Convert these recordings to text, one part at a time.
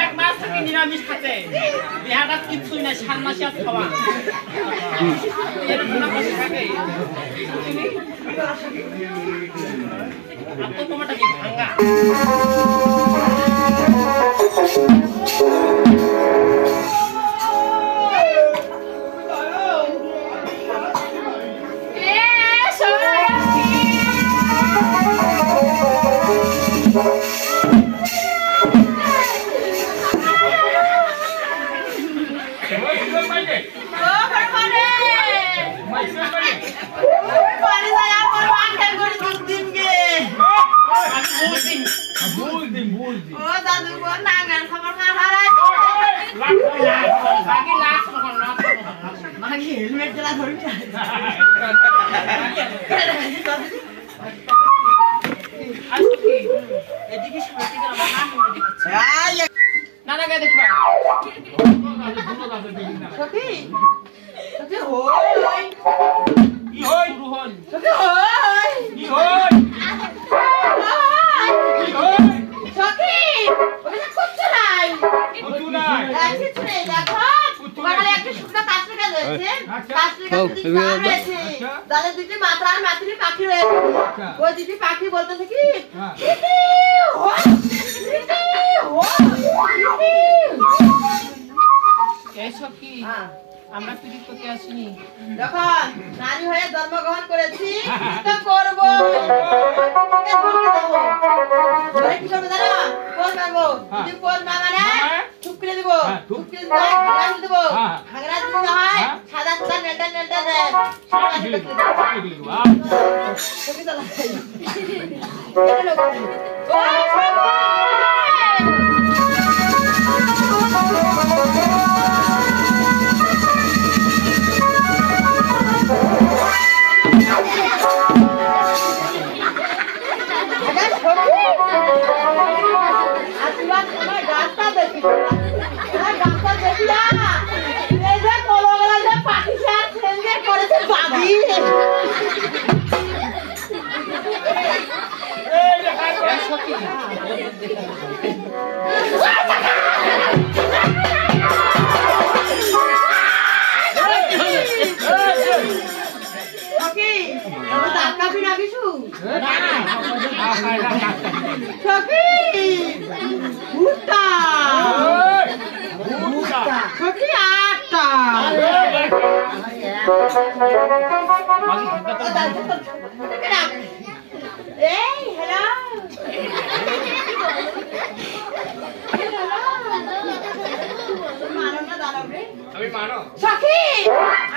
এক মাস থেকে নিরামিষ খাচ্ছে দেহাটা কিছুই না 7 মাসে আর খাওয়া এর না বসে থাকে আর তো তোমারটা কি ভাঙা हेलमेट जला धरू এদিকে সরতে গেল না মনে দেখছি না না গে দেখবা সখী সখী হই কি হই রুহন সখী হই কি হই কি হই সখী ওটা কুচ্ছ নাই কুচ্ছ নাই কিছু নেই দেখো বাড়ালে একটা শুকনা কাঁচা গাছ রয়েছে কাঁচা গাছ রয়েছে দাদা দুটি মাত্রা আর মাতৃ পাখি রয়েছে ওই দুটি পাখি বলতেছে কি এসব কি আমরা পিড়ি করতে আসিনি যখন নারী হয়ে জন্মগ্রহণ করেছি তো করব কি করবো জানো পোজ মারবো যদি পোজ না মানে ঠুকরে দিব ঠুকরে দিব ভাঙরা দিব না হয় সাদা সাদা নেটা নেটা দেয়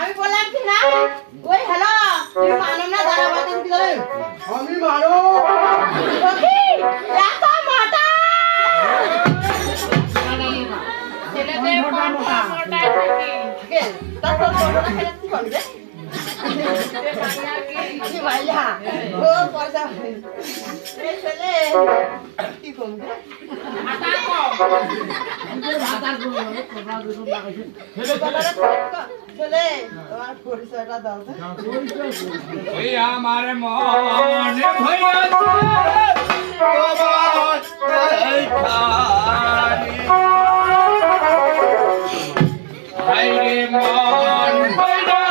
আমি বললাম কি না ওই হ্যালো তুমি মানো না দাঁড়াবা তুমি কি করে আমি মানো সখী এত মোটা ছেলেদের মোটা মোটা থাকে তার তো মোটা খেলে কি করবে কি ভাইয়া ও পয়সা এই ছেলে কি করবে আটা কম আটা কম কোনা দুটো লাগাইছে ছেলে তোমার পরিচয়টা দাও ওই আমার মনে ভইরাছে তোমার এই খানি হায়রে মন ভইরাছে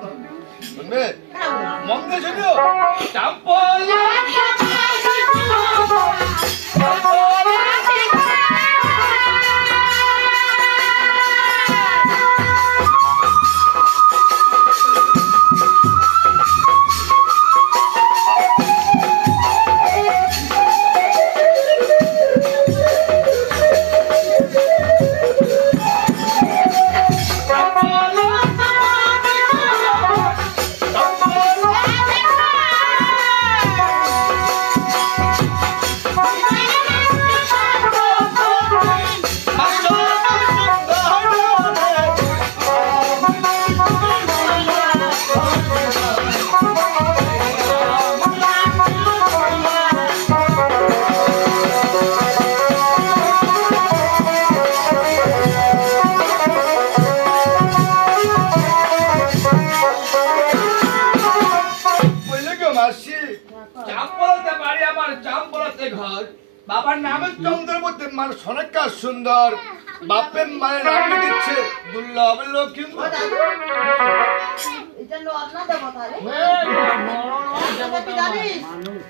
শুনবে কেন বলবো? মন দিয়ে শুনিও চাম্পল বাবার নামে চন্দ্রবতী মানুষ অনেকটা সুন্দর বাপের মায়ের নামে দিচ্ছে দুর্লভ লক্ষ্মী ও দাদু, এটা লগ্ন দেবতা রে। তুই জানিস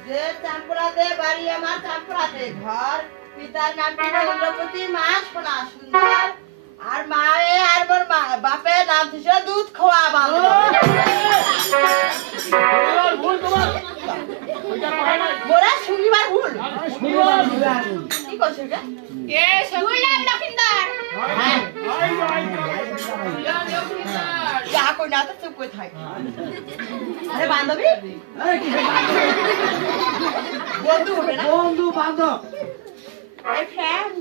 যে চাঁদপুরাতে বাড়ি আমার চাঁদপুরাতে ঘর পিতার নাম কি চন্দ্রপতি মাস কোনা সুন্দর আর মায়ে আর মোর বাপের নাম ছিল দুধ খোয়া বাবা মোরা শুনিবার ভুল কি করছিস রে কে শুনলাম লক্ষিন্দর যা কই না তো চুপ করে থাক আরে বান্ধবী বন্ধু হবে না বন্ধু বান্ধব এই ফ্রেন্ড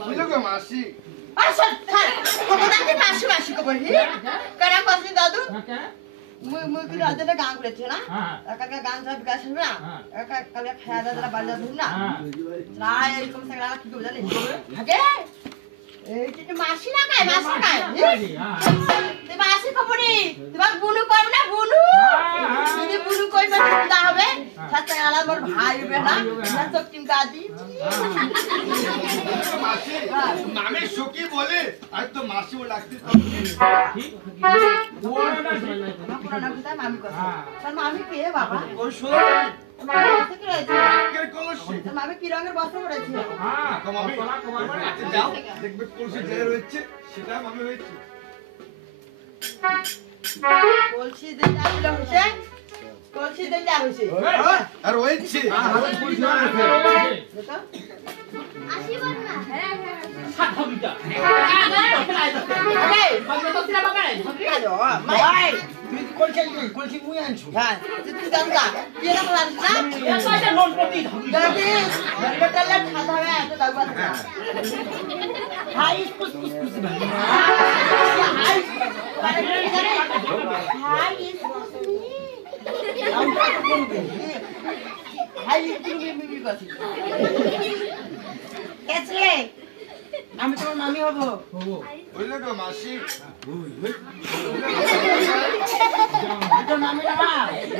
বুঝলো গো মাসি আচ্ছা থাক খবরদার তুই মাসি মাসি কো বলি কেন কসি দাদু মুই কি রাতে গান করেছে না একা গান সব বিকাশ হবে না একা কালে খায়া দাদা বাজা ধুন না না এরকম সেগুলা কি করবে জানিস আগে এই যে মাসি না খায় মাসি খায় তুই মাসি খবরি তোমার বুনু কইব না বুনু যদি বুনু কইবে সুন্দর হবে সাথে আলা মোর ভাই হবে না না সব চিন্তা দি মাসি মামি সুখী বলে আর তো মাসি ও লাগতে মামি কথা মামি কে বাবা ওই শোনো মামি আছে কি রয়েছে কে কলসি মামি কি রঙের বস্ত্র পরেছে মামি যাও দেখবে কলসি যে রয়েছে সেটা মামি হয়েছে কলসি দিতে আসলে হইছে কলসি দিতে হইছে আর হয়েছে দেখো আসিবার না সাতবিটা আরে ভদ্রতরা বাবা কাজো মাই তুই কলসি মুই আনছু হ্যাঁ তুই জানতা কি না বলাস না এটা লোন প্রতি দাদি বেটালে খাতা হবে এত দাগবা হাই কুস কুস কুস হাই হাই হাই তুমি মিমি কথা কেছলে আমি তোমার মামি হব বুঝলো গো মাসি তোর মামি না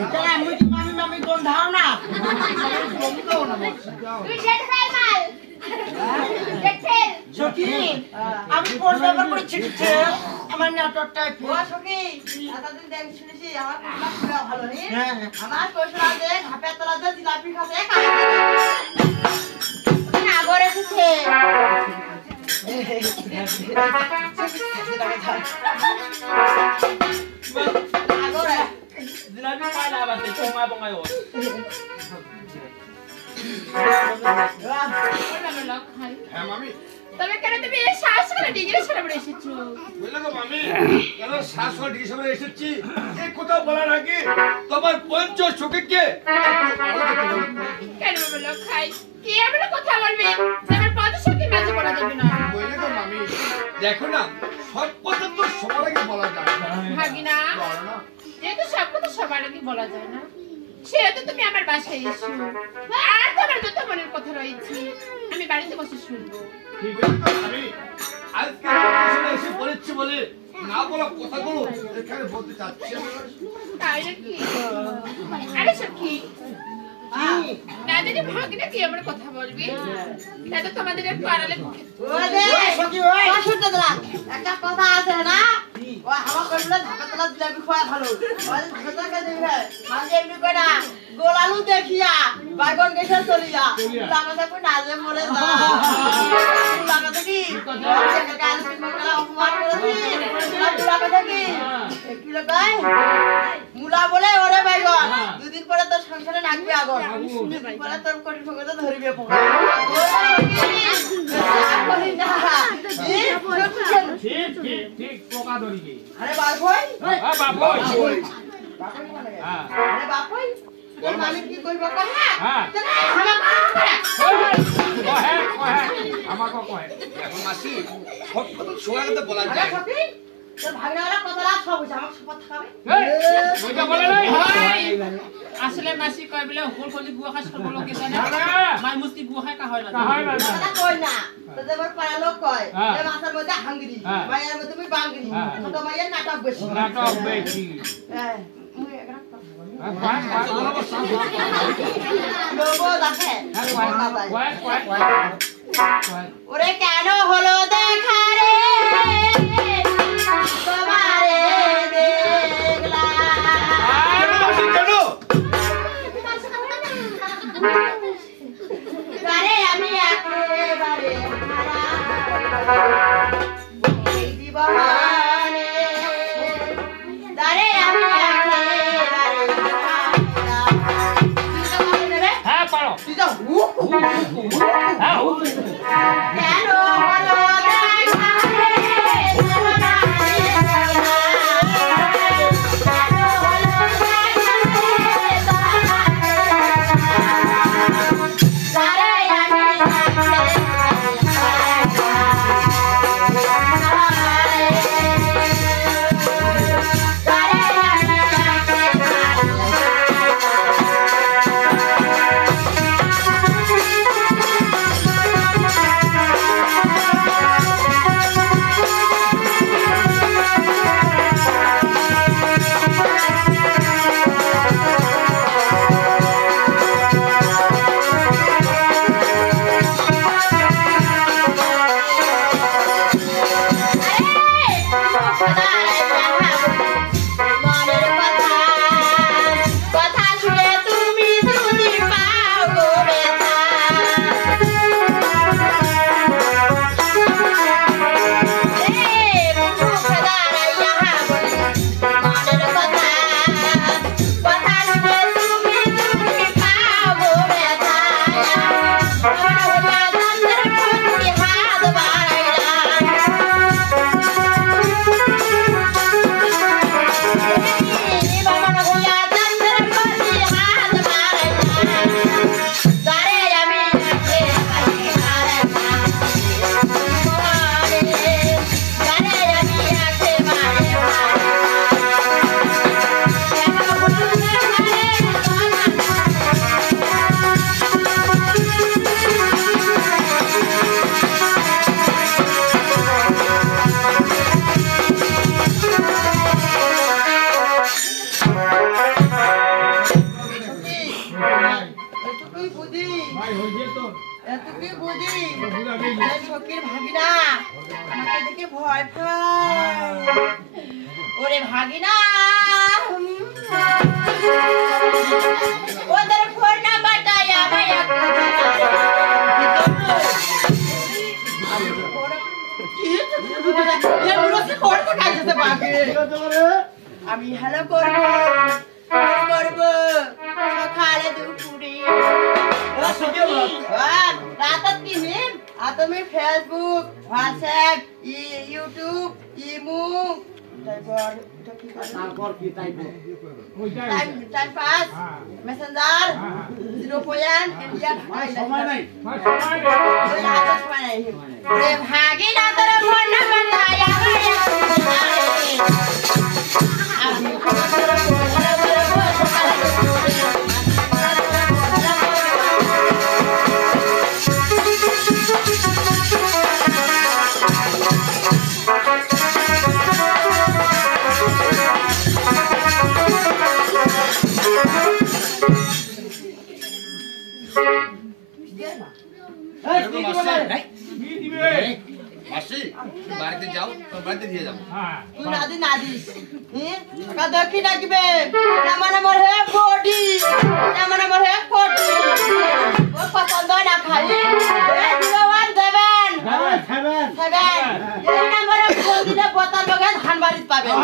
তাহলে আমি কি মামি মামি কোন ধাও না তুই ডেট ফেল মাল ডেট ফেল সখী আমি কোন ব্যাপার করে ছিটছে আমার নেটওয়ার্কটা ও সখী এতদিন দেখ শুনেছি আমার কোনটা ভালো নেই হ্যাঁ আমার কোশলা দে ঘাপে তলা দে জিলাপি খাতে আগর এসেছে আগর জিলাপি পাইলা বাতে তোমা বঙ্গায় হ্যাঁ মামি তবে কেন তুমি এই শ্বাস করে ডিগ্রি সেরে এসেছো বুঝলো গো মামি কেন শাশুড়ি দিকে সবাই এসেছি এই কথা বলার আগে তোমার পঞ্চ সুখীকে কেন বলো খাই কি আমরা কথা বলবি আমার পদশকে মাঝে বলা যাবে না বুঝলে গো মামি দেখো না সব কথা তো সবার আগে বলা যায় ভাগিনা বলো না যেহেতু সব কথা সবার আগে বলা যায় না সেহেতু তুমি আমার বাসায় এসো আর তোমার যত মনের কথা রয়েছে আমি বাড়িতে বসে শুনবো আমি আজকে পড়াশোনা এসে পড়েছি বলে না বলা কথাগুলো এখানে বলতে চাচ্ছি তাই নাকি আরে সখী না যদি ভাগিনা কি আমার কথা বলবি তাহলে তোমাদের একটু আড়ালে ওরে সখী ওই শুনতে দাদা একটা কথা আছে না ও হামা করলে ঢাকা তোলা জিলাপি খোয়া ভালো ওই ঢাকা তোলা দিবে মানে এমনি করে না গোলালু দেখিয়া বাইগন গেছে চলিয়া লাগাতে কই নাজে মরে যা লাগাতে কি কাল কি মঙ্গলা অপমান করেছি লাগাতে কি লাগাই মুলা বলে ওরে বাইগন দুদিন পরে তোর সংসারে নাকবে আগুন দুদিন পরে তোর কোটি ফোকতে ধরিবে পোকা ঠিক পোকা ধরিবে আরে বাপই বাপই আরে বাপই তোর মামি কি কইবা কহা হ্যাঁ আমাকে কয় এখন মাসি সব কথা সোয়াগতে বলা আরে যায় সখী তোর ভাগনাওয়ালা কত লাখ সব হইছে আমাকে শপথ খাবে ওইটা বলে নাই আসলে মাসি কয় বলে হুকুল খলি গুয়া খাস করব লোকে জানে মাই মুস্তি গুয়া খায় কা হয় না কথা কই না তো দেবর পাড়া লোক কয় এ মাছের মধ্যে হাঙ্গরি মায়ের মধ্যে তুমি বাঙ্গরি ছোট মায়ের নাটক বেশি নাটক বেশি হ্যাঁ মুই একরা ওরে কেন হলো দেখা রে তোমারে দেখলা মাসি কেন আরে আমি একেবারে হারা এই জীবনে আরে আমি একেবারে হ্যাঁ পারো তুই যা হ্যাঁ কেন হলো দেখা রে তোমারে ওরে ভাগিনা ওদের ফোন নাম্বারটা আমায় আমি হ্যালো করবো সকালে দুপুরে রাতের দিনে আর তুমি ফেসবুক হোয়াটসঅ্যাপ ইউটিউব ইমো তারপর কি টাইম পাস মেসেঞ্জার 0 ইন্ডিয়া সময় নাই ভাগিনা তোর ফোন নাম্বার মাসি বাড়িতে যাও রাতে দিয়ে যাবো। তুই না দিস টাকা দেখি ডাকবে যেমন আমার হে কোটি যেমন আমার হে কোটি ও পছন্দ না খাই 017 এই নম্বরে ফোন দিলে বোতল লগে ধান বাড়িতে পাবেন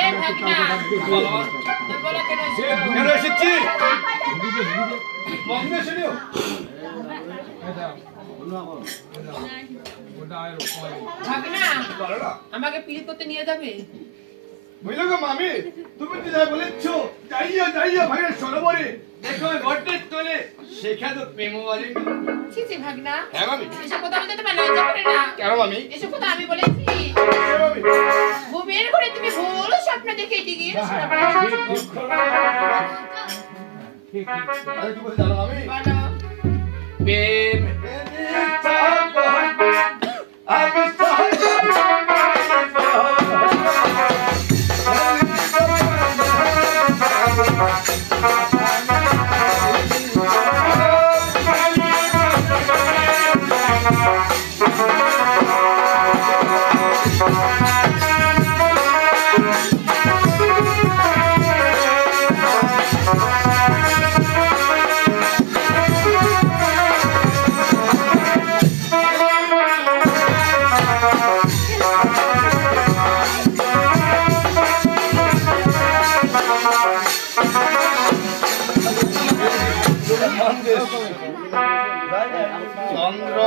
এ ভাগনা বলো কেন কেন এসেছি মগ্নে শুনিও ভাগনা বলো না আমাকে পিল করতে নিয়ে যাবে বুঝলো গো মামি তুমি তো যা বলেছো যাইয়া ভাগে সরোবরে দেখো ঘটে তোলে শেখা তো প্রেমওয়ালি ছি ছি ভাগনা হ্যাঁ মামি এসব কথা বলতে তোমার লজ্জা করে না কেন মামি এসব কথা আমি বলেছি হ্যাঁ মামি ঘুমের ঘরে তুমি ভুল স্বপ্ন দেখে এদিকে আরে কি বলছো জানো মামি বলো প্রেম আমি চন্দ্র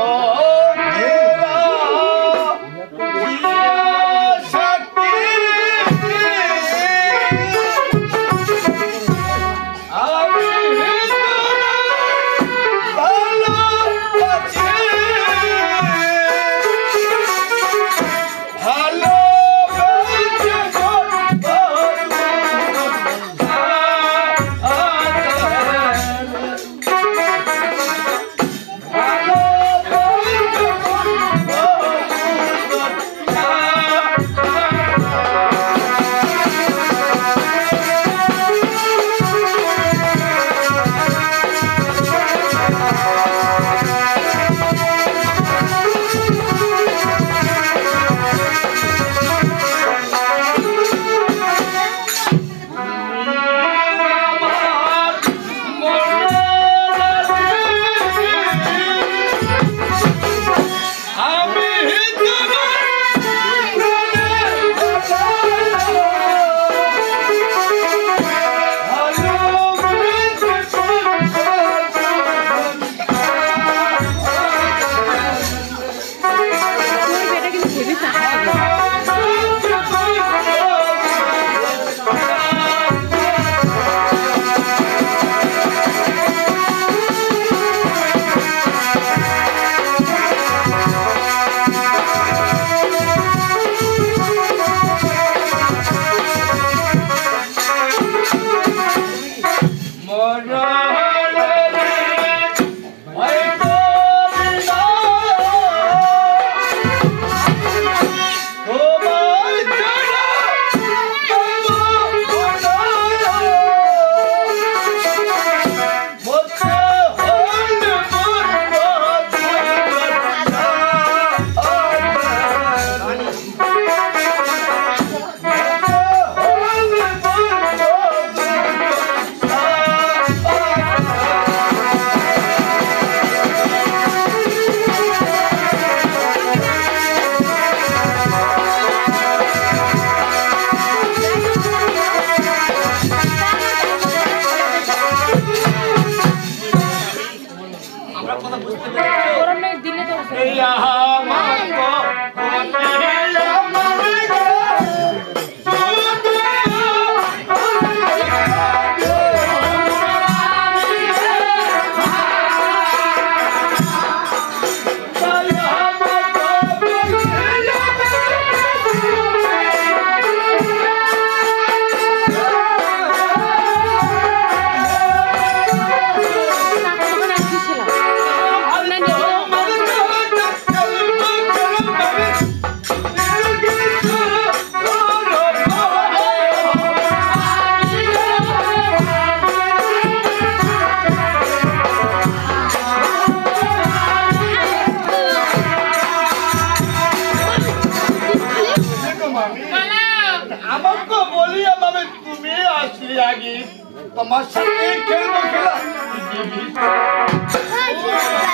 তোমার সাথে খেলবো খেলা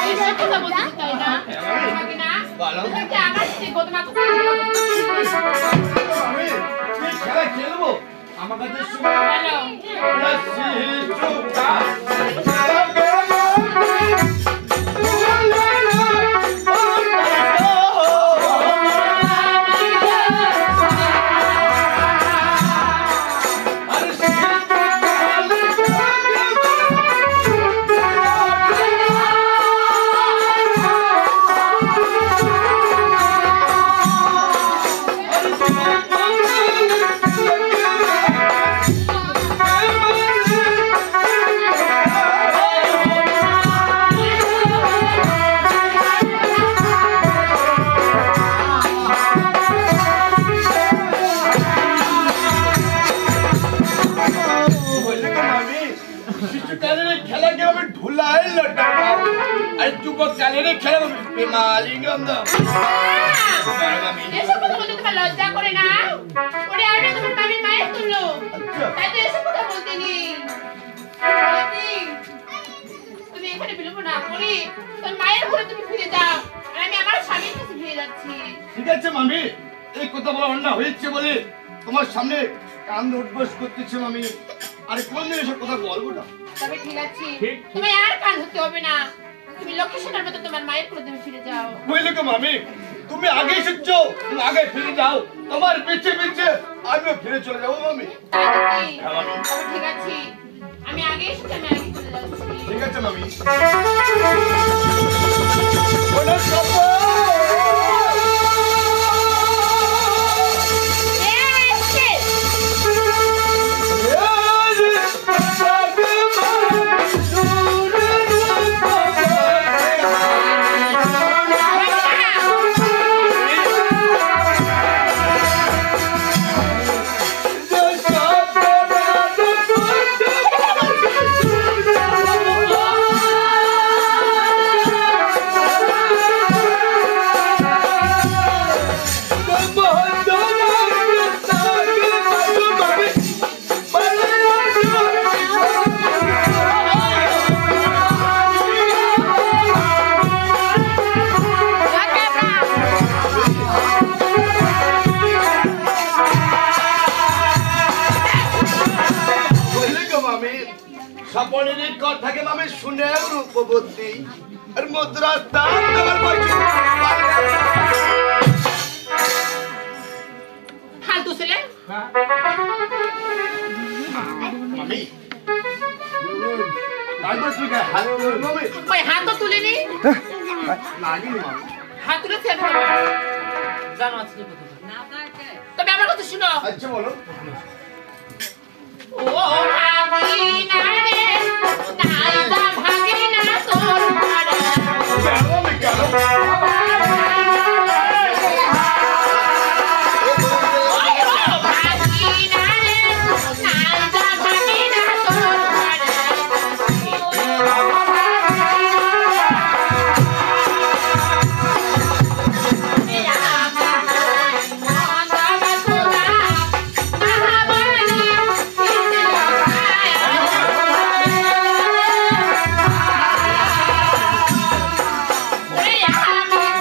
এসব কথা বলছিস তাই না? আমাকে না? তোদেরকে আমার সাথে তোমাকে আমি কি খেলা খেলবো আমার কাছে শুনো হ্যালো খেলাকে আমি ঢুলাই লটাবো আর যুবকালের খেলা মালিঙ্গম এসব কথা বলতে তোমার লজ্জা করে না? ওরে আমি তোমার মামির মায়ের তুলো তাই তো এসব কথা বলতে নেই। তুমি এখানে বিলম্ব না করে তোর মায়ের ঘরে তুমি ফিরে যাও আর আমি আমার স্বামীর কাছে ফিরে যাচ্ছি। ঠিক আছে মামি এই কথা বলা অন্যায় হয়েছে বলে তোমার সামনে কান উঠবস করতেছে মামি আর কোনদিন এসব কথা বলবো না। তবে ঠিক আছে তুমি আর কান ধরতে হবে না, তুমি লক্ষ্মী সোনার মতো তোমার মায়ের ঘরে তুমি ফিরে যাও। বুঝলে তো মামি তুমি আগে এসেছো তুমি আগে ফিরে যাও তোমার পিছে পিছে আমিও ফিরে চলে যাবো মামি। তাই নাকি? হ্যাঁ, মামি। তবে ঠিক আছে আমি আগে এসেছি আমি আগে চলে যাচ্ছি। ঠিক আছে মামি স্বপনের কথাকে আমি শুনে রূপবতী আর মুদ্রার দাম দেওয়ার বলছি ফালতু ছেলে মামি তারপর তুই হাত তুলে মামি ওই হাত তো তুলিনি লাগিনি মামি হাত তুলেছে জানো আছে তবে আমার কথা শুনো। আচ্ছা বলো ও ভাগিনা রে নাইবা ভাগিনা তোর ঘরে কেন আমি কেন ভাগিনা রে নাইবা ভাগিনা তোর ঘরে ওরে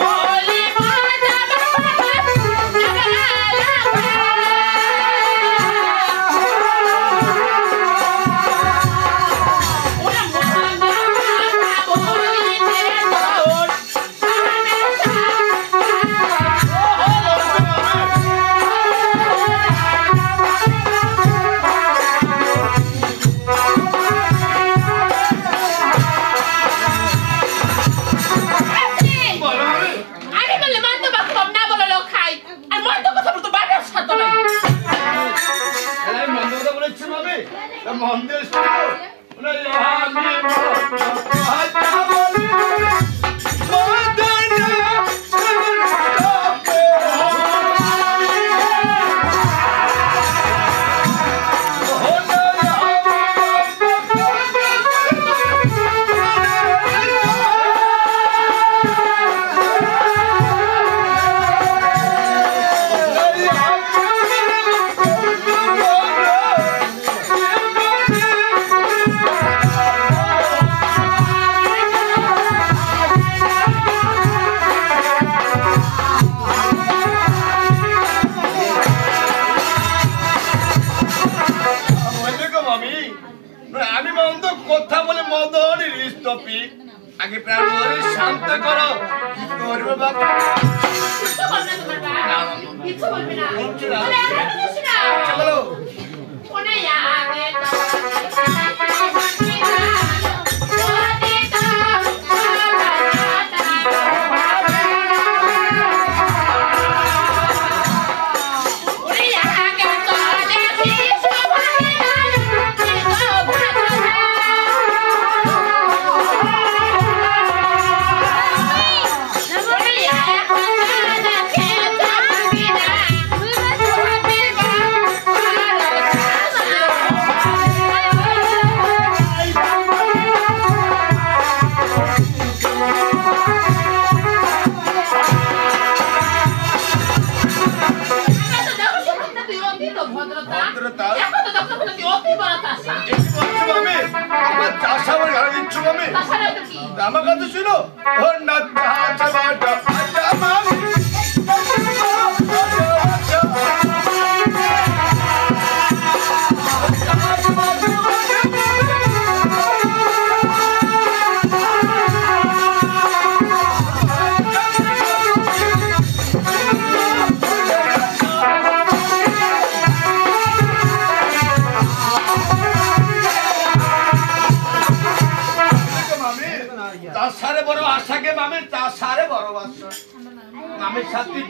রাগে প্রাণ ওরে শান্ত করো কি করবে বাবা কিছু বলবে তোমার বাবা কিছু বলবে না বলছে না। বলে আমার কথা শোনা চলো কোনে আগে তো আমার কথা শুনো ও না সারে বড় আশাকে মামি তা সারে বড় আশা মামির সাথে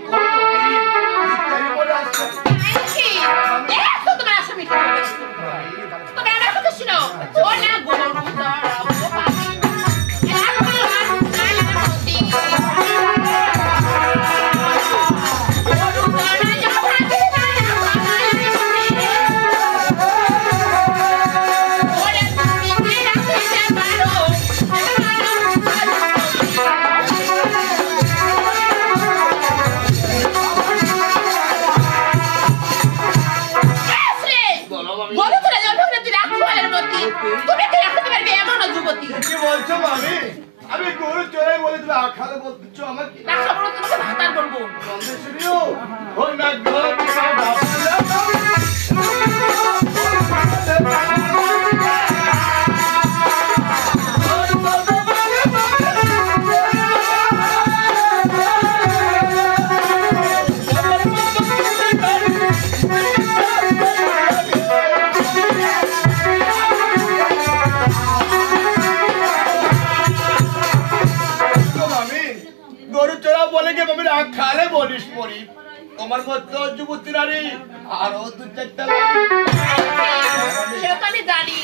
আমি গরু চড়াই বলে তুমি আখালে বলতেছ আমাকে খালে বলিস পরি তোমার মধ্যে যুবতী নারী আরো দু চারটা সেটা তো আমি জানি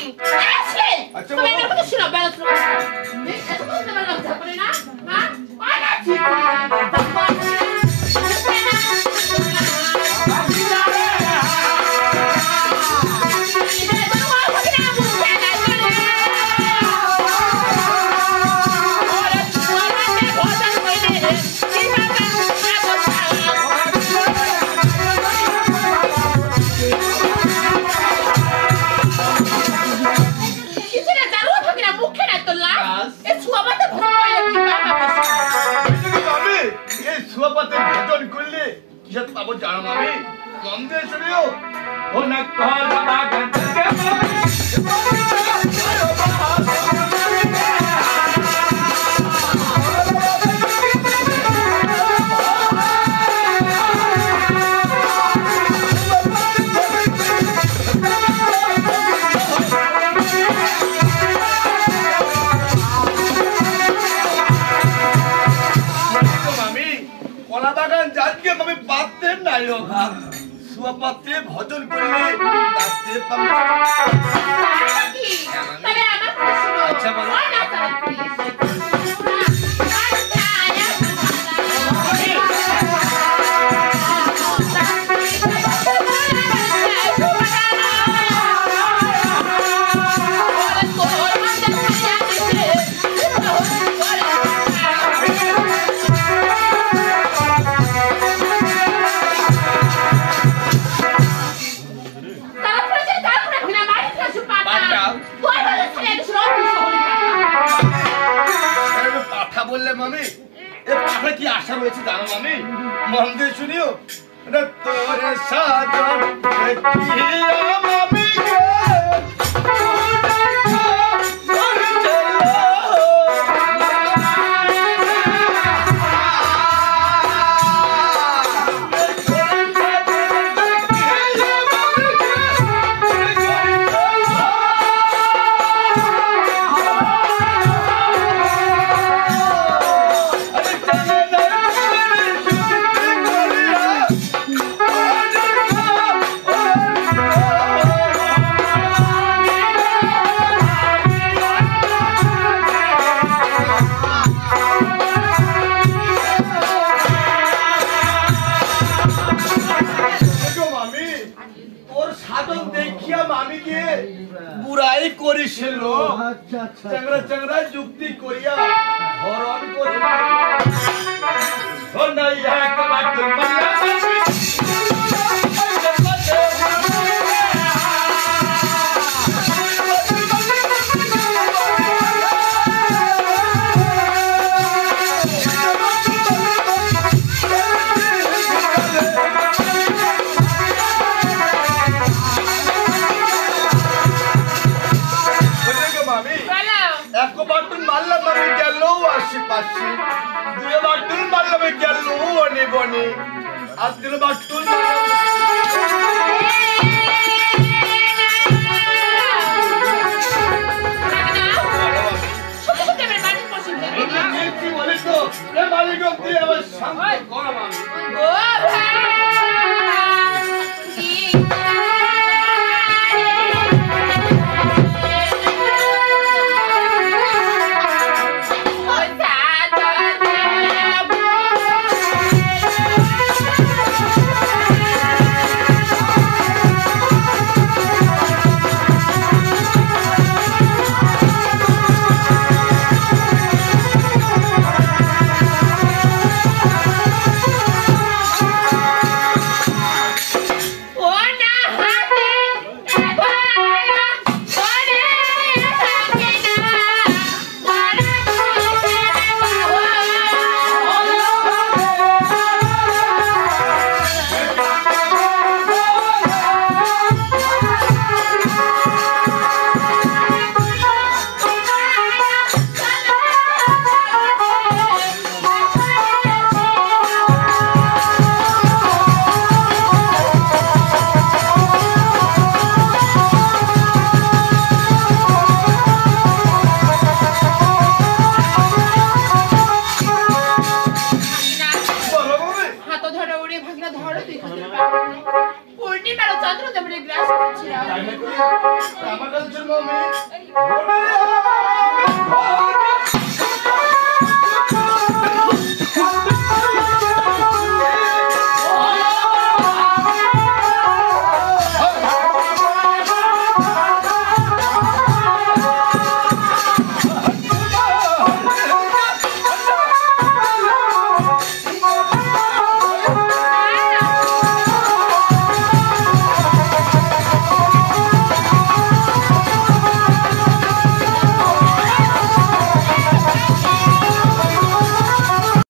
আচ্ছা তুমি আমার কথা শোনো বেলা শোনো এত কথা বলে লজ্জা করে না পাবো জানো আমি মন দিয়ে শুনিও ও না কথা সুপাতে ভজন করলে তাতে পাবো তবে আমার কথা শোনো আচ্ছা বলো বললে মামি এ পাখা কি আশা রয়েছে জানো মামি মন দিয়ে শুনিও তোরে সাজন দেখিয়া মামি গে বাড়ি হবে গেল বনে বনে আর দিল বাটুন কি বলিস তো এ মালিক দিয়ে আবার শান্ত করা মামি ও ভাই